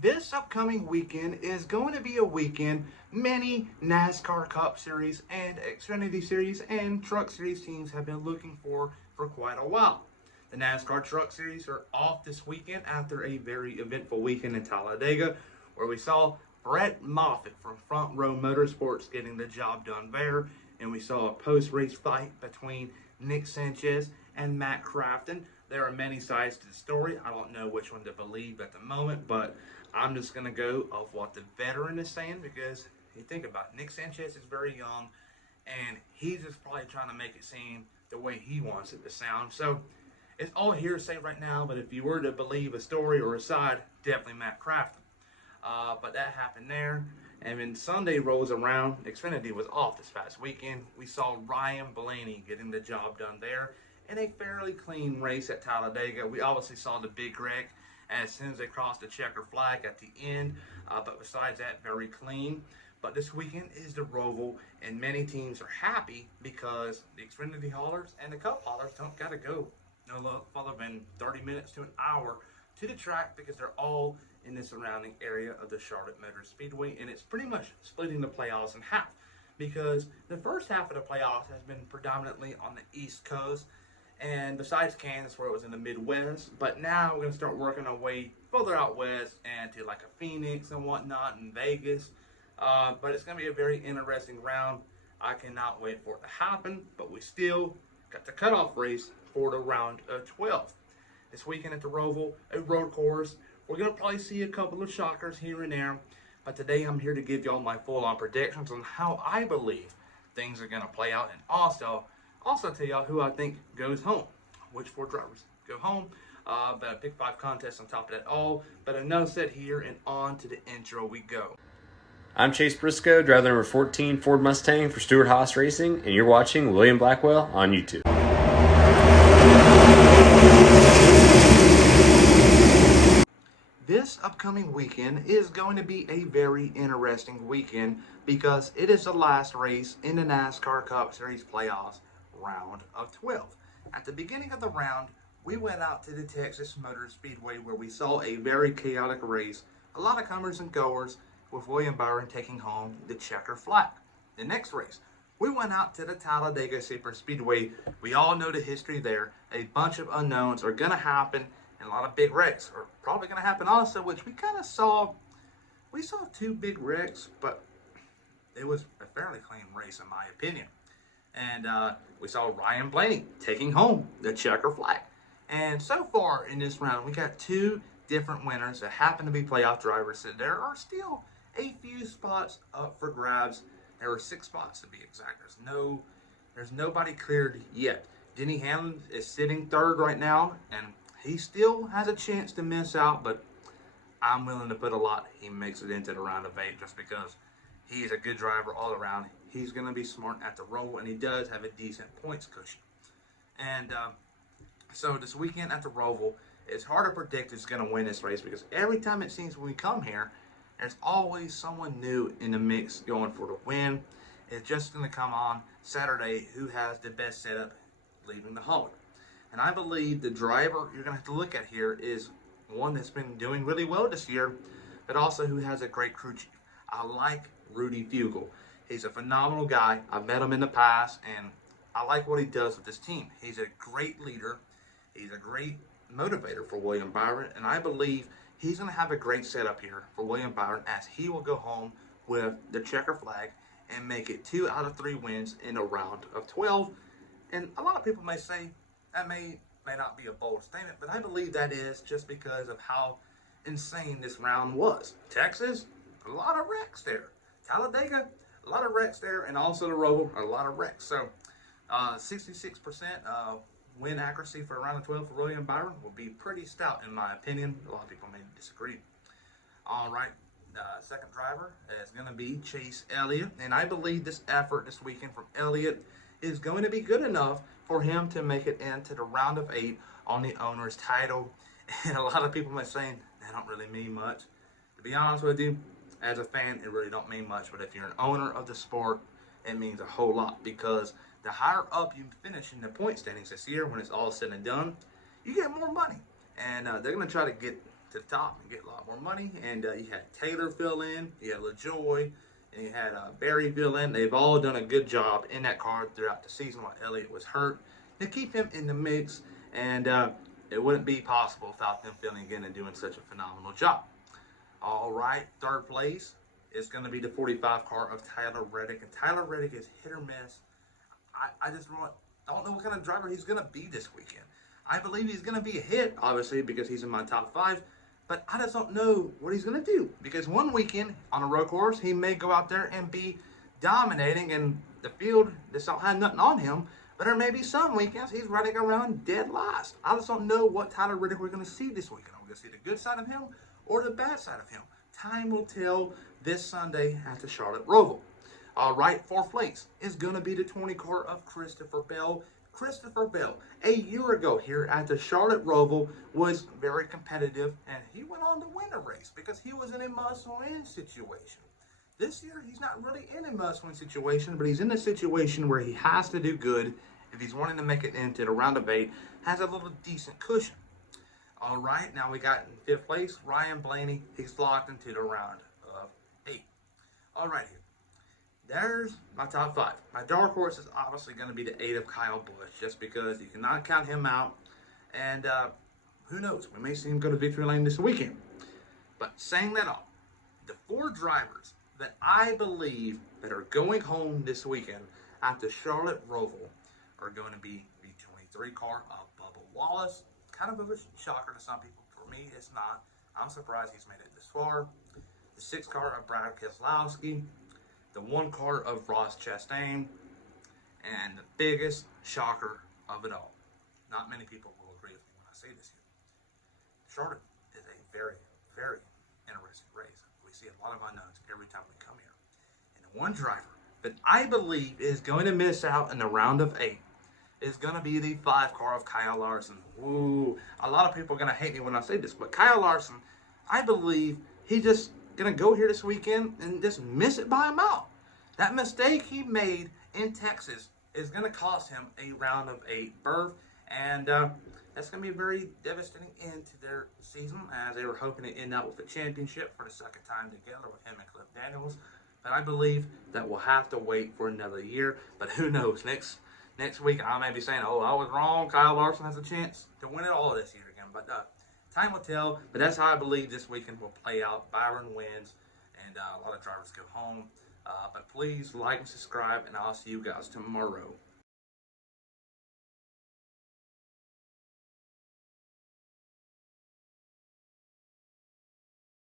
This upcoming weekend is going to be a weekend many NASCAR Cup Series and Xfinity Series and Truck Series teams have been looking for quite a while. The NASCAR Truck Series are off this weekend after a very eventful weekend in Talladega, where we saw Brett Moffitt from Front Row Motorsports getting the job done there, and we saw a post-race fight between Nick Sanchez and Matt Crafton. There are many sides to the story. I don't know which one to believe at the moment, but I'm just going to go off what the veteran is saying because you think about it, Nick Sanchez is very young, and he's just probably trying to make it seem the way he wants it to sound. So it's all hearsay right now, but if you were to believe a story or a side, definitely Matt Crafton. But that happened there. And when Sunday rolls around, Xfinity was off this past weekend. We saw Ryan Blaney getting the job done there in a fairly clean race at Talladega. We obviously saw the big wreck as soon as they crossed the checker flag at the end. But besides that, very clean. But this weekend is the Roval, and many teams are happy because the Xfinity haulers and the Cup haulers don't got to go no further than 30 minutes to an hour to the track because they're all in the surrounding area of the Charlotte Motor Speedway, and it's pretty much splitting the playoffs in half because the first half of the playoffs has been predominantly on the East Coast, and besides Kansas where it was in the Midwest, but now we're going to start working our way further out west and to like a Phoenix and whatnot and Vegas. But it's going to be a very interesting round. I cannot wait for it to happen, but we still got the cutoff race for the round of 12. This weekend at the Roval, a road course. We're going to probably see a couple of shockers here and there, but today I'm here to give y'all my full-on predictions on how I believe things are going to play out, and also tell y'all who I think goes home, which four drivers go home. But a pick five contest on top of that all. But enough said here, and on to the intro we go. I'm Chase Briscoe, driver number 14 Ford Mustang for Stewart Haas Racing, and you're watching William Blackwell on YouTube. This upcoming weekend is going to be a very interesting weekend because it is the last race in the NASCAR Cup Series playoffs, round of 12. At the beginning of the round, we went out to the Texas Motor Speedway where we saw a very chaotic race, a lot of comers and goers, with William Byron taking home the checker flag. The next race, we went out to the Talladega Super Speedway. We all know the history there. A bunch of unknowns are going to happen, and a lot of big wrecks are probably going to happen also, which we kind of saw. We saw two big wrecks, but it was a fairly clean race in my opinion. And we saw Ryan Blaney taking home the checker flag. And so far in this round, we got two different winners that happen to be playoff drivers. So there are still a few spots up for grabs. There are 6 spots to be exact. There's nobody cleared yet. Denny Hamlin is sitting third right now, and he still has a chance to miss out, but I'm willing to put a lot he makes it into the round of 8 just because he is a good driver all around. He's going to be smart at the roll, and he does have a decent points cushion. And so this weekend at the Roval, it's hard to predict who's going to win this race because every time it seems when we come here, there's always someone new in the mix going for the win. It's just going to come on Saturday who has the best setup leaving the hauler. And I believe the driver you're going to have to look at here is one that's been doing really well this year, but also who has a great crew chief. I like Rudy Fugle. He's a phenomenal guy. I've met him in the past, and I like what he does with this team. He's a great leader. He's a great motivator for William Byron, and I believe he's going to have a great setup here for William Byron as he will go home with the checker flag and make it 2 out of 3 wins in a round of 12. And a lot of people may say that may not be a bold statement, but I believe that is just because of how insane this round was. Texas, a lot of wrecks there. Talladega, a lot of wrecks there, and also the Roval, a lot of wrecks. So 66% win accuracy for a round of 12 for William Byron will be pretty stout in my opinion. A lot of people may disagree. All right, second driver is going to be Chase Elliott, and I believe this effort this weekend from Elliott is going to be good enough for him to make it into the round of 8 on the owner's title. And a lot of people may say that don't really mean much. To be honest with you, as a fan, it really don't mean much. But if you're an owner of the sport, it means a whole lot because the higher up you finish in the point standings this year, when it's all said and done, you get more money. And they're going to try to get to the top and get a lot more money. And you had Taylor fill in, you had LaJoy, and you had Barry fill in. They've all done a good job in that car throughout the season while Elliott was hurt to keep him in the mix. And it wouldn't be possible without them filling in and doing such a phenomenal job. All right, third place is going to be the 45 car of Tyler Reddick. And Tyler Reddick is hit or miss. I just don't know what kind of driver he's going to be this weekend. I believe he's going to be a hit, obviously, because he's in my top 5. But I just don't know what he's going to do. Because one weekend on a road course, he may go out there and be dominating, and the field just don't have nothing on him. But there may be some weekends he's running around dead last. I just don't know what Tyler Reddick we're going to see this weekend. Are we going to see the good side of him or the bad side of him? Time will tell this Sunday at the Charlotte Roval. All right, fourth place is going to be the 20 car of Christopher Bell. Christopher Bell, a year ago here at the Charlotte Roval, was very competitive, and he went on to win a race because he was in a must-win situation. This year, he's not really in a must-win situation, but he's in a situation where he has to do good if he's wanting to make it into the round of 8, has a little decent cushion. All right, now we got in 5th place, Ryan Blaney. He's locked into the round of 8. All right, here. There's my top 5. My dark horse is obviously going to be the 8 of Kyle Busch, just because you cannot count him out. And who knows, we may see him go to victory lane this weekend. But saying that all, the 4 drivers that I believe that are going home this weekend at the Charlotte Roval are going to be the 23 car of Bubba Wallace. Kind of a shocker to some people. For me, it's not. I'm surprised he's made it this far. The 6 car of Brad Keselowski. The 1 car of Ross Chastain, and the biggest shocker of it all. Not many people will agree with me when I say this here. Charlotte is a very, very interesting race. We see a lot of unknowns every time we come here. And the 1 driver that I believe is going to miss out in the round of 8 is going to be the 5 car of Kyle Larson. Ooh, a lot of people are going to hate me when I say this, but Kyle Larson, I believe he just going to go here this weekend and just miss it by a mile. That mistake he made in Texas is going to cost him a round of 8 berth, and that's going to be a very devastating end to their season, as they were hoping to end up with a championship for the 2nd time together with him and Cliff Daniels. But I believe that we'll have to wait for another year. But who knows? Next week I may be saying, oh, I was wrong. Kyle Larson has a chance to win it all this year again. But time will tell. But that's how I believe this weekend will play out. Byron wins, and a lot of drivers go home. But please like and subscribe, and I'll see you guys tomorrow.